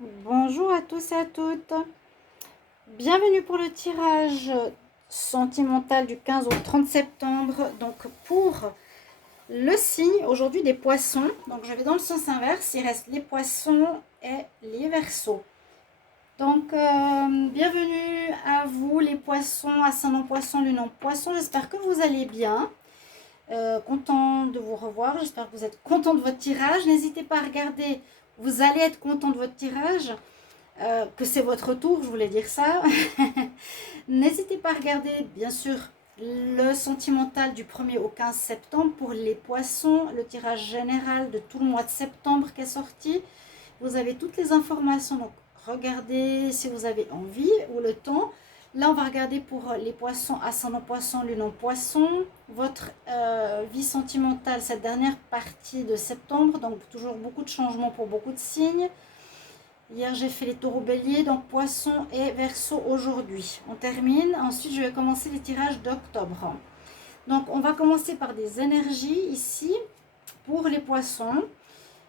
Bonjour à tous et à toutes. Bienvenue pour le tirage sentimental du 15 au 30 septembre. Donc pour le signe aujourd'hui des poissons, donc je vais dans le sens inverse, il reste les poissons et les verseaux. Donc bienvenue à vous les poissons, ascendant poisson, lune en poisson. J'espère que vous allez bien. Content de vous revoir, j'espère que vous êtes content de votre tirage. N'hésitez pas à regarder, vous allez être content de votre tirage. Que c'est votre tour, je voulais dire ça. N'hésitez pas à regarder, bien sûr, le sentimental du 1er au 15 septembre pour les poissons, le tirage général de tout le mois de septembre qui est sorti. Vous avez toutes les informations, donc regardez si vous avez envie ou le temps. Là, on va regarder pour les poissons, ascendant poisson, lune en poisson, votre vie sentimentale, cette dernière partie de septembre, donc toujours beaucoup de changements pour beaucoup de signes. Hier, j'ai fait les taureaux béliers, donc poisson et verseau aujourd'hui. On termine. Ensuite, je vais commencer les tirages d'octobre. Donc, on va commencer par des énergies ici pour les poissons.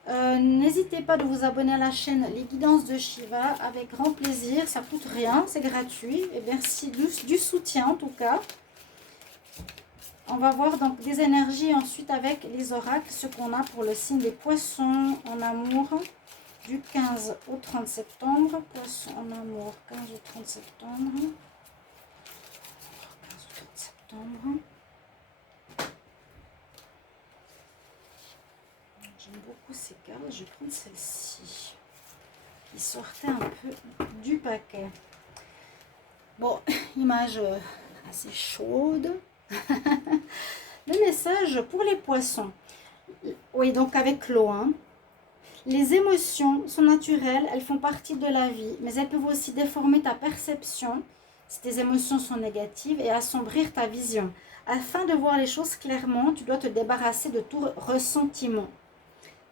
N'hésitez pas de vous abonner à la chaîne Les Guidances de Shiva avec grand plaisir. Ça coûte rien, c'est gratuit. Et merci du soutien en tout cas. On va voir donc des énergies ensuite avec les oracles, ce qu'on a pour le signe des poissons en amour. Du 15 au 30 septembre, poisson en amour, 15 au 30 septembre. 15 au 30 septembre. J'aime beaucoup ces cartes, je vais prendre celle-ci, qui sortait un peu du paquet. Bon, image assez chaude. Le message pour les poissons. Oui, donc avec l'eau, hein. Les émotions sont naturelles, elles font partie de la vie, mais elles peuvent aussi déformer ta perception si tes émotions sont négatives et assombrir ta vision. Afin de voir les choses clairement, tu dois te débarrasser de tout ressentiment.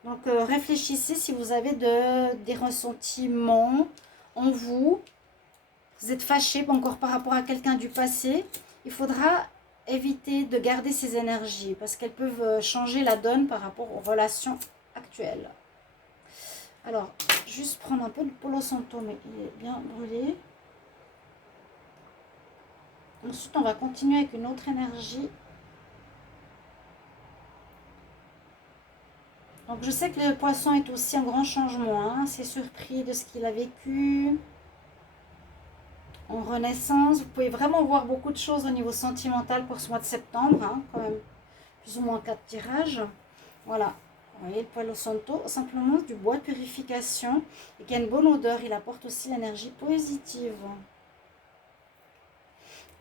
Donc réfléchissez si vous avez des ressentiments en vous. Vous êtes fâché encore par rapport à quelqu'un du passé. Il faudra éviter de garder ces énergies parce qu'elles peuvent changer la donne par rapport aux relations actuelles. Alors, juste prendre un peu de Palo Santo, mais il est bien brûlé. Ensuite, on va continuer avec une autre énergie. Donc, je sais que le poisson est aussi un grand changement. Hein. C'est surpris de ce qu'il a vécu. En renaissance, vous pouvez vraiment voir beaucoup de choses au niveau sentimental pour ce mois de septembre. Hein, quand même, plus ou moins 4 tirages. Voilà. Vous voyez, le Palo Santo, simplement du bois de purification et qui a une bonne odeur. Il apporte aussi l'énergie positive.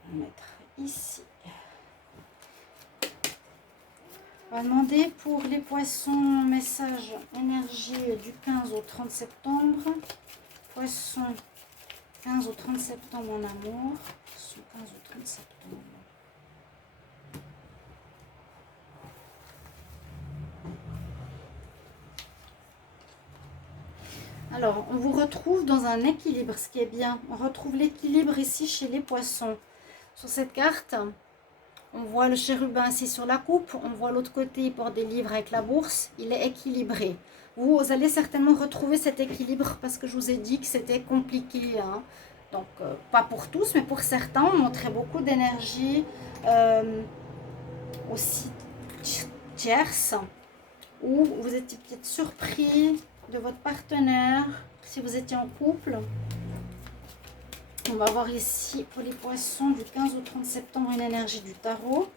On va mettre ici. On va demander pour les poissons, message énergie du 15 au 30 septembre. Poisson, 15 au 30 septembre en amour. Poisson, 15 au 30 septembre. Alors, on vous retrouve dans un équilibre, ce qui est bien. On retrouve l'équilibre ici chez les poissons. Sur cette carte, on voit le chérubin assis sur la coupe. On voit l'autre côté, il porte des livres avec la bourse. Il est équilibré. Vous allez certainement retrouver cet équilibre parce que je vous ai dit que c'était compliqué. Hein. Donc, pas pour tous, mais pour certains, on montrait beaucoup d'énergie aussi tierce, où vous étiez peut-être surpris de votre partenaire, si vous étiez en couple. On va voir ici pour les poissons du 15 au 30 septembre une énergie du tarot.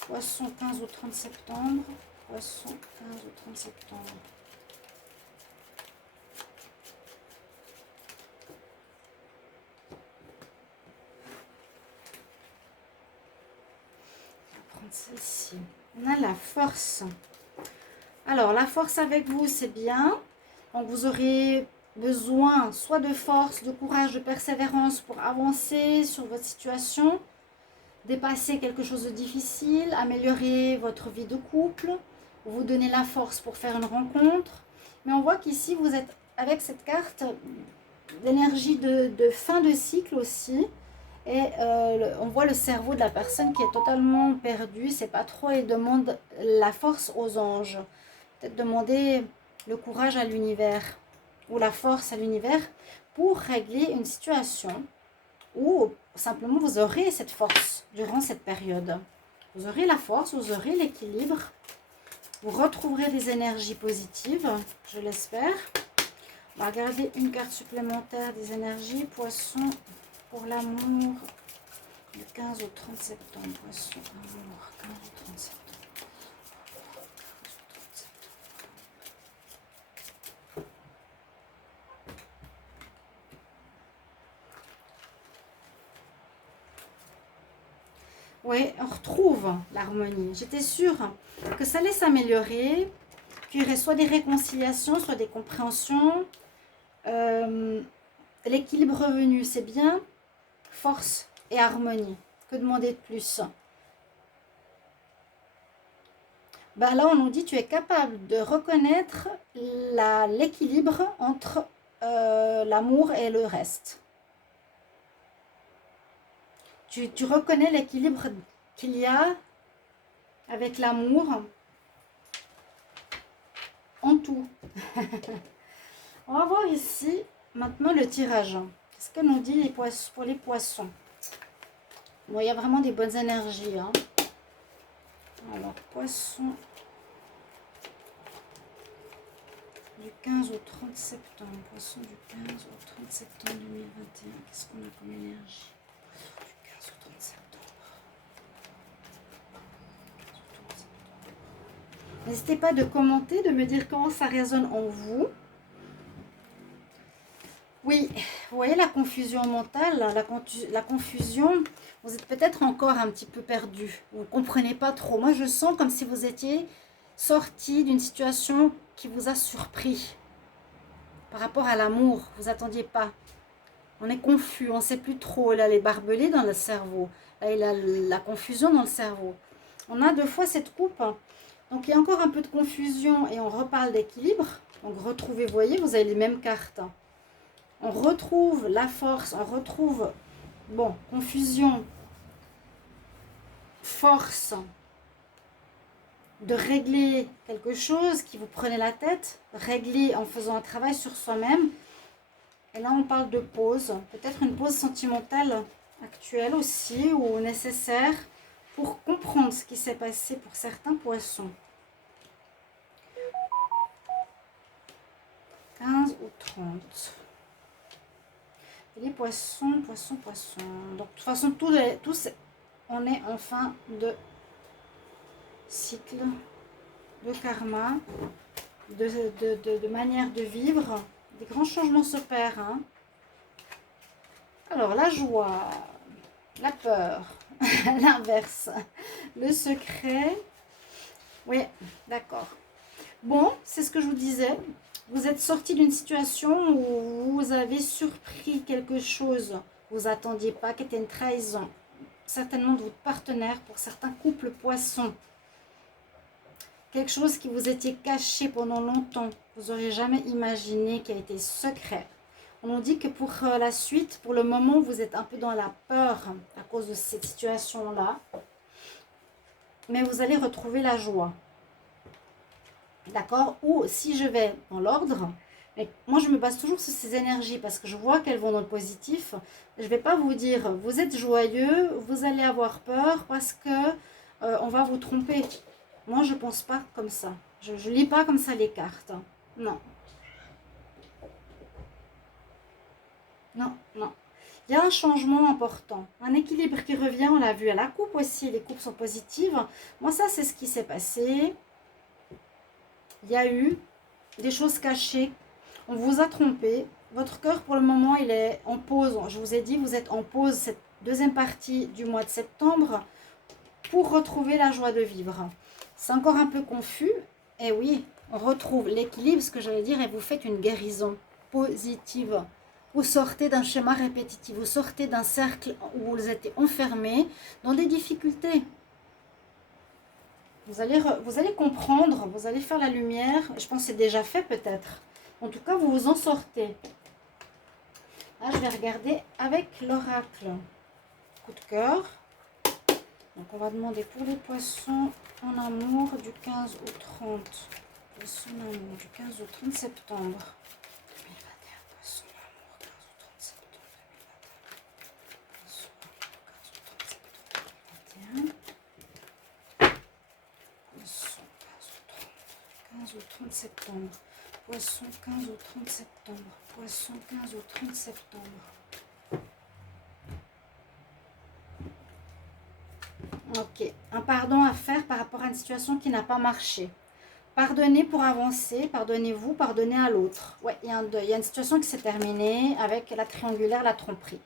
Poisson 15 au 30 septembre. Poisson 15 au 30 septembre. On va prendre celle-ci. On a la force. Alors, la force avec vous, c'est bien. Donc, vous aurez besoin soit de force, de courage, de persévérance pour avancer sur votre situation, dépasser quelque chose de difficile, améliorer votre vie de couple, vous donner la force pour faire une rencontre. Mais on voit qu'ici, vous êtes avec cette carte d'énergie de fin de cycle aussi. Et on voit le cerveau de la personne qui est totalement perdu, c'est pas trop, et demande la force aux anges. Peut-être demander le courage à l'univers ou la force à l'univers pour régler une situation où simplement vous aurez cette force durant cette période. Vous aurez la force, vous aurez l'équilibre, vous retrouverez des énergies positives, je l'espère. On va regarder une carte supplémentaire des énergies. Poisson pour l'amour du 15 au 30 septembre. Poisson, amour, 15 au 30 septembre. Oui, on retrouve l'harmonie. J'étais sûre que ça allait s'améliorer, qu'il y aurait soit des réconciliations, soit des compréhensions. L'équilibre revenu, c'est bien. Force et harmonie. Que demander de plus? Ben là, on nous dit que tu es capable de reconnaître l'équilibre entre l'amour et le reste. Tu reconnais l'équilibre qu'il y a avec l'amour en tout. On va voir ici maintenant le tirage. Qu'est-ce que nous dit pour les poissons? Bon, il y a vraiment des bonnes énergies. Hein. Alors, poisson du 15 au 30 septembre. Poisson du 15 au 30 septembre 2021. Qu'est-ce qu'on a comme énergie? Du 15 au 30 septembre. N'hésitez pas de commenter, de me dire comment ça résonne en vous. Oui, vous voyez la confusion mentale, la confusion, vous êtes peut-être encore un petit peu perdu. Vous ne comprenez pas trop. Moi, je sens comme si vous étiez sorti d'une situation qui vous a surpris. Par rapport à l'amour, vous n'attendiez pas. On est confus, on ne sait plus trop. Là, les barbelés dans le cerveau. Là, il a la confusion dans le cerveau. On a deux fois cette coupe. Donc, il y a encore un peu de confusion et on reparle d'équilibre. Donc, retrouvez, vous voyez, vous avez les mêmes cartes. On retrouve la force, on retrouve, bon, confusion, force de régler quelque chose qui vous prenait la tête, régler en faisant un travail sur soi-même. Et là, on parle de pause, peut-être une pause sentimentale actuelle aussi ou nécessaire pour comprendre ce qui s'est passé pour certains poissons. 15 ou 30. Les poissons, poissons, poissons. Donc, de toute façon, tous, on est en fin de cycle, de karma, de manière de vivre. Des grands changements s'opèrent. Hein. Alors, la joie, la peur, l'inverse, le secret. Oui, d'accord. Bon, c'est ce que je vous disais. Vous êtes sorti d'une situation où vous avez surpris quelque chose que vous attendiez pas, qui était une trahison. Certainement de votre partenaire, pour certains couples poissons. Quelque chose qui vous était caché pendant longtemps. Vous n'auriez jamais imaginé qui a été secret. On nous dit que pour la suite, pour le moment, vous êtes un peu dans la peur à cause de cette situation-là. Mais vous allez retrouver la joie. D'accord? Ou si je vais dans l'ordre, mais moi je me base toujours sur ces énergies parce que je vois qu'elles vont dans le positif. Je ne vais pas vous dire vous êtes joyeux, vous allez avoir peur parce que on va vous tromper. Moi je ne pense pas comme ça. Je ne lis pas comme ça les cartes. Non. Non, non. Il y a un changement important, un équilibre qui revient, on l'a vu à la coupe aussi, les coupes sont positives. Moi ça c'est ce qui s'est passé. Il y a eu des choses cachées, on vous a trompé, votre cœur pour le moment il est en pause, je vous ai dit vous êtes en pause cette deuxième partie du mois de septembre pour retrouver la joie de vivre. C'est encore un peu confus, et oui, on retrouve l'équilibre, ce que j'allais dire, et vous faites une guérison positive. Vous sortez d'un schéma répétitif, vous sortez d'un cercle où vous êtes enfermé dans des difficultés. Vous allez comprendre, vous allez faire la lumière. Je pense que c'est déjà fait peut-être. En tout cas, vous vous en sortez. Là, je vais regarder avec l'oracle. Coup de cœur. Donc, on va demander pour les poissons en amour du 15 au 30. Poissons en amour du 15 au 30 septembre 2021. 30 septembre. Poisson, 15 au 30 septembre. Poisson, 15 au 30 septembre. Ok, un pardon à faire par rapport à une situation qui n'a pas marché. Pardonnez pour avancer, pardonnez-vous, pardonnez à l'autre. Ouais, il y a un deuil, il y a une situation qui s'est terminée avec la triangulaire, la tromperie.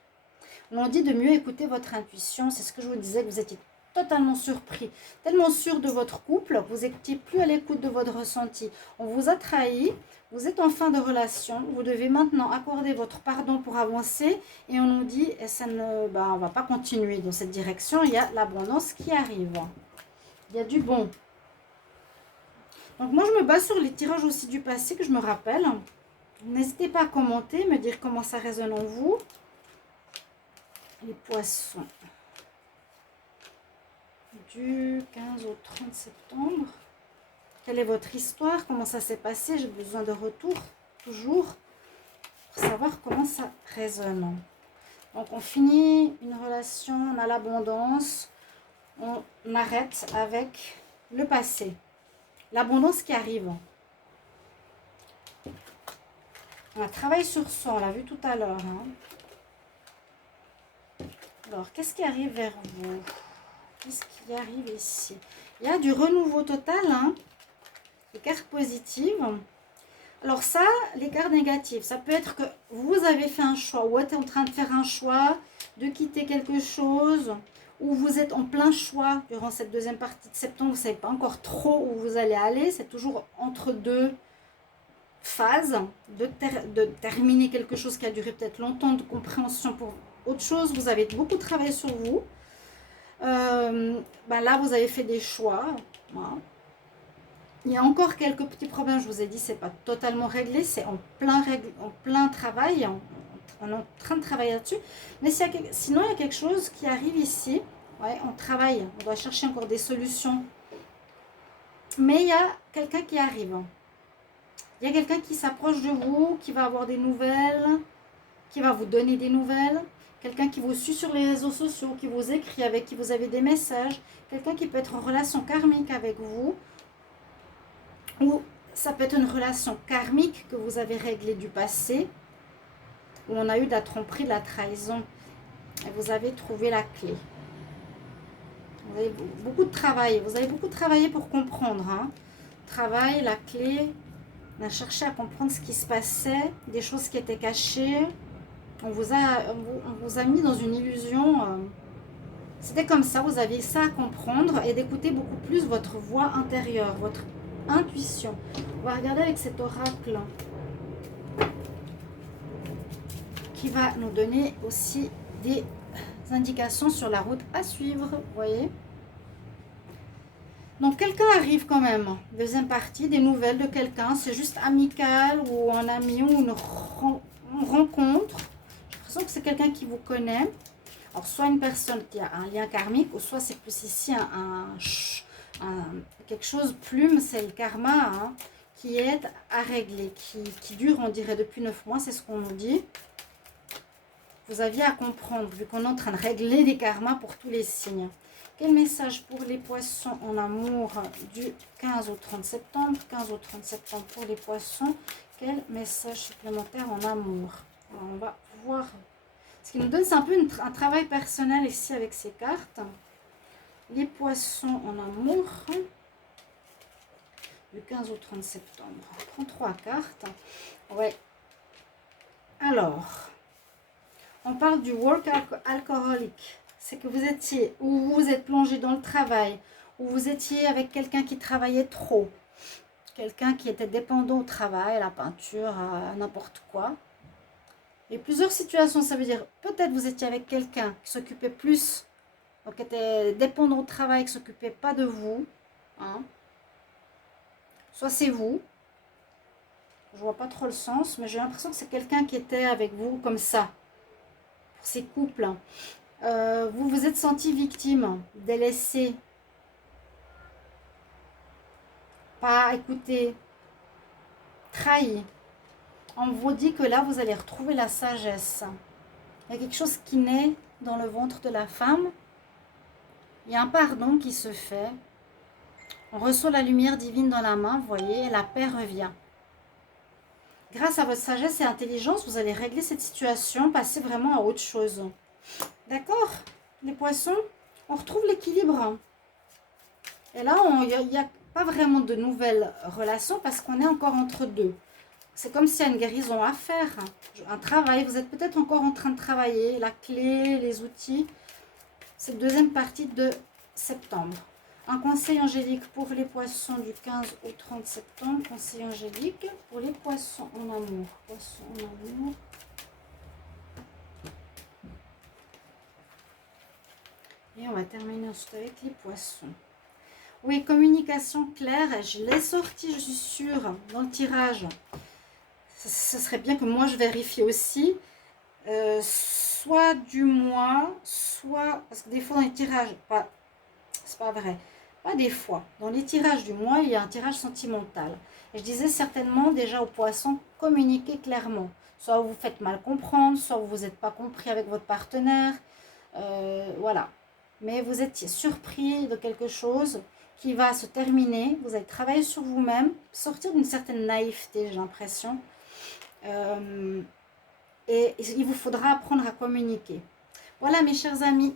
On dit de mieux écouter votre intuition, c'est ce que je vous disais, vous étiez totalement surpris, tellement sûr de votre couple, vous n'étiez plus à l'écoute de votre ressenti. On vous a trahi, vous êtes en fin de relation, vous devez maintenant accorder votre pardon pour avancer et on nous dit, ça ne, on ne va pas continuer dans cette direction, il y a l'abondance qui arrive. Il y a du bon. Donc moi je me base sur les tirages aussi du passé que je me rappelle. N'hésitez pas à commenter, me dire comment ça résonne en vous. Les poissons. Du 15 au 30 septembre. Quelle est votre histoire? Comment ça s'est passé? J'ai besoin de retour, toujours, pour savoir comment ça résonne. Donc on finit une relation, on a l'abondance, on arrête avec le passé. L'abondance qui arrive. On a travaillé sur soi, on l'a vu tout à l'heure. Alors, qu'est-ce qui arrive vers vous? Qu'est-ce qui arrive ici? Il y a du renouveau total, les cartes positives. Alors ça, les cartes négatives, ça peut être que vous avez fait un choix, ou êtes en train de faire un choix, de quitter quelque chose, ou vous êtes en plein choix durant cette deuxième partie de septembre, vous ne savez pas encore trop où vous allez aller, c'est toujours entre deux phases, de terminer quelque chose qui a duré peut-être longtemps, de compréhension pour autre chose, vous avez beaucoup travaillé sur vous. Là, vous avez fait des choix. Voilà. Il y a encore quelques petits problèmes, je vous ai dit, c'est pas totalement réglé, c'est en plein travail, on est en train de travailler là-dessus. Mais sinon, il y a quelque chose qui arrive ici. Ouais, on travaille, on doit chercher encore des solutions. Mais il y a quelqu'un qui arrive. Il y a quelqu'un qui s'approche de vous, qui va avoir des nouvelles, qui va vous donner des nouvelles. Quelqu'un qui vous suit sur les réseaux sociaux, qui vous écrit, avec qui vous avez des messages. Quelqu'un qui peut être en relation karmique avec vous. Ou ça peut être une relation karmique que vous avez réglée du passé. Où on a eu de la tromperie, de la trahison. Et vous avez trouvé la clé. Vous avez beaucoup de travail. Vous avez beaucoup travaillé pour comprendre. Travail, la clé. On a cherché à comprendre ce qui se passait. Des choses qui étaient cachées. On vous a mis dans une illusion. C'était comme ça, vous aviez ça à comprendre et d'écouter beaucoup plus votre voix intérieure, votre intuition. On va regarder avec cet oracle qui va nous donner aussi des indications sur la route à suivre, vous voyez. Donc quelqu'un arrive quand même, deuxième partie, des nouvelles de quelqu'un, c'est juste amical ou un ami ou une rencontre. J'ai l'impression que c'est quelqu'un qui vous connaît. Alors, soit une personne qui a un lien karmique, ou soit c'est plus ici quelque chose, plume, c'est le karma, qui est à régler, qui dure, on dirait, depuis 9 mois, c'est ce qu'on nous dit. Vous aviez à comprendre, vu qu'on est en train de régler des karmas pour tous les signes. Quel message pour les poissons en amour du 15 au 30 septembre 15 au 30 septembre pour les poissons. Quel message supplémentaire en amour? Alors, on va voir. Ce qui nous donne, c'est un peu un travail personnel ici avec ces cartes. Les poissons en amour du 15 au 30 septembre. On prend 3 cartes. Ouais. Alors, on parle du work alcoholic. C'est que vous étiez, ou vous vous êtes plongé dans le travail, ou vous étiez avec quelqu'un qui travaillait trop. Quelqu'un qui était dépendant au travail, à la peinture, à n'importe quoi. Et plusieurs situations, ça veut dire peut-être vous étiez avec quelqu'un qui s'occupait plus, donc qui était dépendant au travail, qui ne s'occupait pas de vous. Soit c'est vous, je vois pas trop le sens, mais j'ai l'impression que c'est quelqu'un qui était avec vous comme ça, pour ces couples. Vous vous êtes senti victime, délaissé, pas écouté, trahi. On vous dit que là, vous allez retrouver la sagesse. Il y a quelque chose qui naît dans le ventre de la femme. Il y a un pardon qui se fait. On reçoit la lumière divine dans la main, vous voyez, la paix revient. Grâce à votre sagesse et intelligence, vous allez régler cette situation, passer vraiment à autre chose. D'accord? Les poissons, on retrouve l'équilibre. Et là, il n'y a pas vraiment de nouvelles relations parce qu'on est encore entre deux. C'est comme s'il y a une guérison à faire, un travail. Vous êtes peut-être encore en train de travailler, la clé, les outils. C'est la deuxième partie de septembre. Un conseil angélique pour les poissons du 15 au 30 septembre. Conseil angélique pour les poissons en amour. Poissons en amour. Et on va terminer ensuite avec les poissons. Oui, communication claire. Je l'ai sorti, je suis sûre, dans le tirage. Ce serait bien que moi je vérifie aussi. Soit du mois, soit... Parce que des fois dans les tirages, c'est pas vrai. Pas des fois. Dans les tirages du mois, il y a un tirage sentimental. Et je disais certainement déjà aux poissons, communiquez clairement. Soit vous vous faites mal comprendre, soit vous n'êtes pas compris avec votre partenaire. Voilà. Mais vous êtes surpris de quelque chose qui va se terminer. Vous allez travailler sur vous-même, sortir d'une certaine naïveté, j'ai l'impression. Et il vous faudra apprendre à communiquer. Voilà mes chers amis.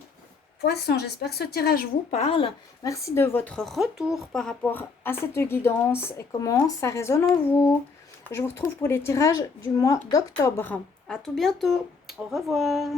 Poisson, j'espère que ce tirage vous parle. Merci de votre retour par rapport à cette guidance et comment ça résonne en vous. Je vous retrouve pour les tirages du mois d'octobre. À tout bientôt. Au revoir.